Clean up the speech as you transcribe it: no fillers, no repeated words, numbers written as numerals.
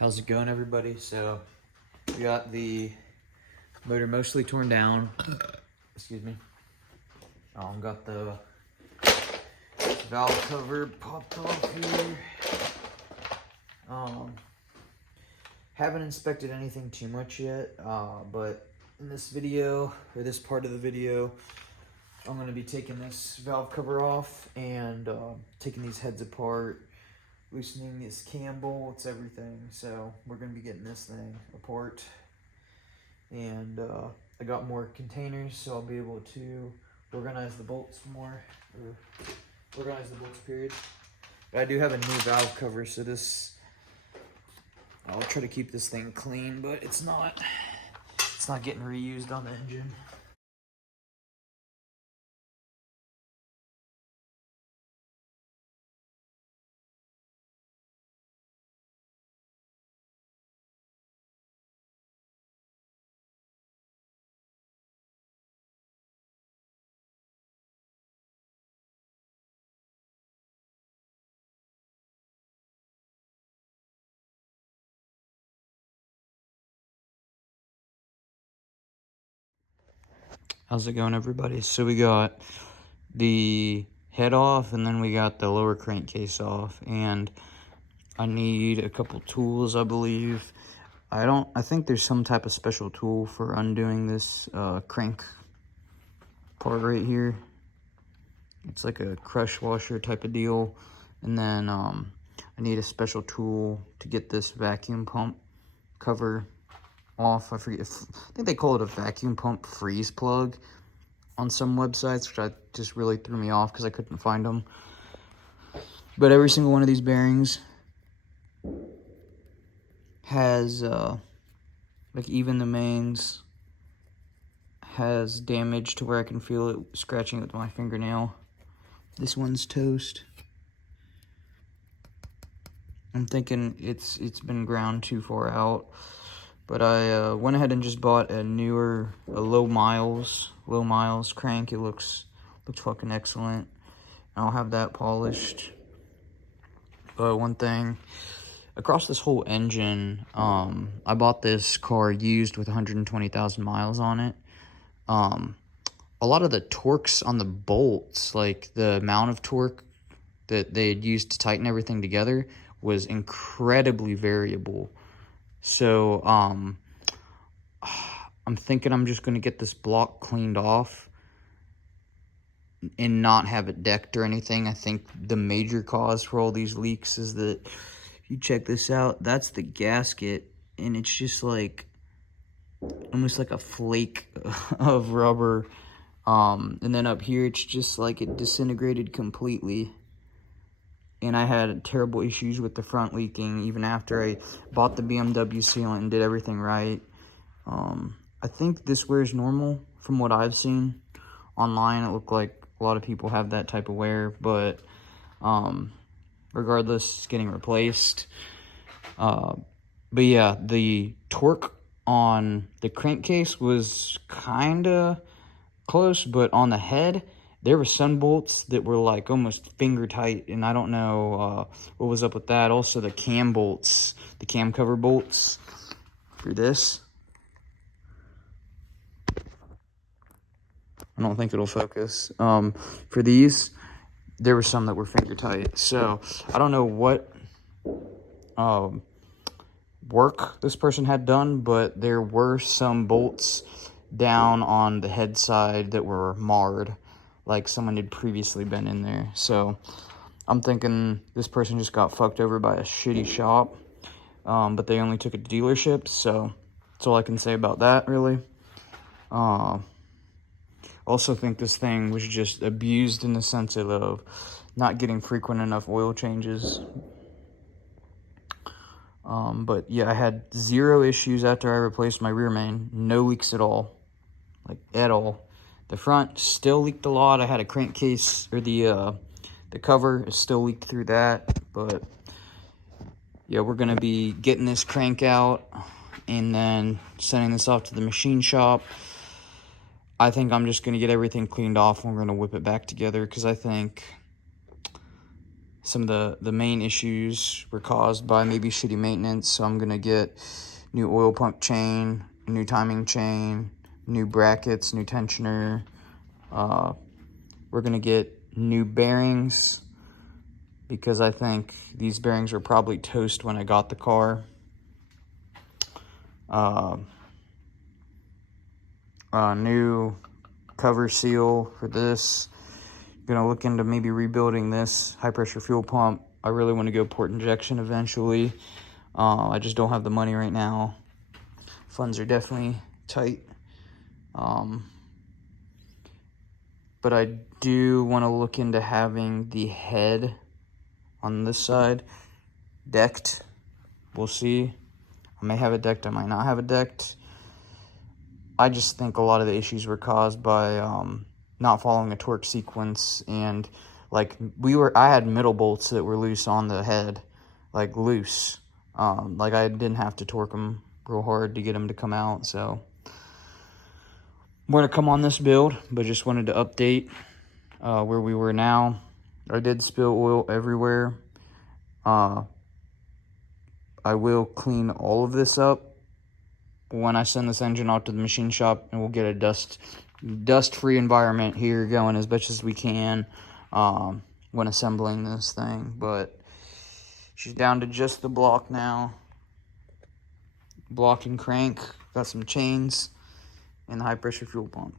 How's it going, everybody? So we got the motor mostly torn down. Excuse me. Got the valve cover popped off here. Haven't inspected anything too much yet, but in this video, or this part of the video, I'm going to be taking this valve cover off and taking these heads apart, loosening this cam bolts, everything. So we're going to be getting this thing apart, and I got more containers, so I'll be able to organize the bolts more, or organize the bolts, period. But I do have a new valve cover, so I'll try to keep this thing clean, but it's not getting reused on the engine. How's it going, everybody? So we got the head off, and then we got the lower crankcase off, and I need a couple tools, I believe. I think there's some type of special tool for undoing this crank part right here. It's like a crush washer type of deal. And then I need a special tool to get this vacuum pump cover off. I think they call it a vacuum pump freeze plug on some websites, which just really threw me off because I couldn't find them. But every single one of these bearings has like, even the mains has damage to where I can feel it scratching it with my fingernail. This one's toast. I'm thinking it's been ground too far out. But I went ahead and just bought a low miles crank. It looks fucking excellent. I'll have that polished. But one thing, across this whole engine, I bought this car used with 120,000 miles on it. A lot of the torques on the bolts, like the amount of torque that they had used to tighten everything together, was incredibly variable. So I'm thinking I'm just going to get this block cleaned off and not have it decked or anything. I think the major cause for all these leaks is that, if you check this out, that's the gasket, and it's just like almost like a flake of rubber. And then up here, it's just like it disintegrated completely. And I had terrible issues with the front leaking even after I bought the BMW sealant and did everything right. I think this wears normal from what I've seen online. It looked like a lot of people have that type of wear, but regardless, it's getting replaced. But yeah, the torque on the crankcase was kind of close, but on the head, there were some bolts that were like almost finger tight, and I don't know what was up with that. Also, the cam bolts, the cam cover bolts for this, I don't think it'll focus. For these, there were some that were finger tight. So I don't know what work this person had done, but there were some bolts down on the head side that were marred, like someone had previously been in there. So I'm thinking this person just got fucked over by a shitty shop, but they only took it to dealership, so that's all I can say about that, really. Also think this thing was just abused in the sense of not getting frequent enough oil changes. But yeah, I had 0 issues after I replaced my rear main. No leaks at all. Like, at all. The front still leaked a lot. I had a crankcase, or the cover is still leaked through that. But yeah, we're gonna be getting this crank out and then sending this off to the machine shop. I think I'm just gonna get everything cleaned off and we're gonna whip it back together, because I think some of the main issues were caused by maybe shitty maintenance. So I'm gonna get new oil pump chain, new timing chain, new brackets, new tensioner. We're gonna get new bearings because I think these bearings were probably toast when I got the car. New cover seal for this. Gonna look into maybe rebuilding this high pressure fuel pump. I really want to go port injection eventually. I just don't have the money right now. Funds are definitely tight. But I do want to look into having the head on this side decked. We'll see. I may have it decked, I might not have it decked. I just think a lot of the issues were caused by not following a torque sequence, and like I had middle bolts that were loose on the head, like loose. Like I didn't have to torque them real hard to get them to come out. So more to come on this build, but just wanted to update where we were now. I did spill oil everywhere. I will clean all of this up when I send this engine off to the machine shop, and we'll get a dust-free environment here going as much as we can when assembling this thing. But she's down to just the block now. Block and crank, got some chains, and the high pressure fuel pump.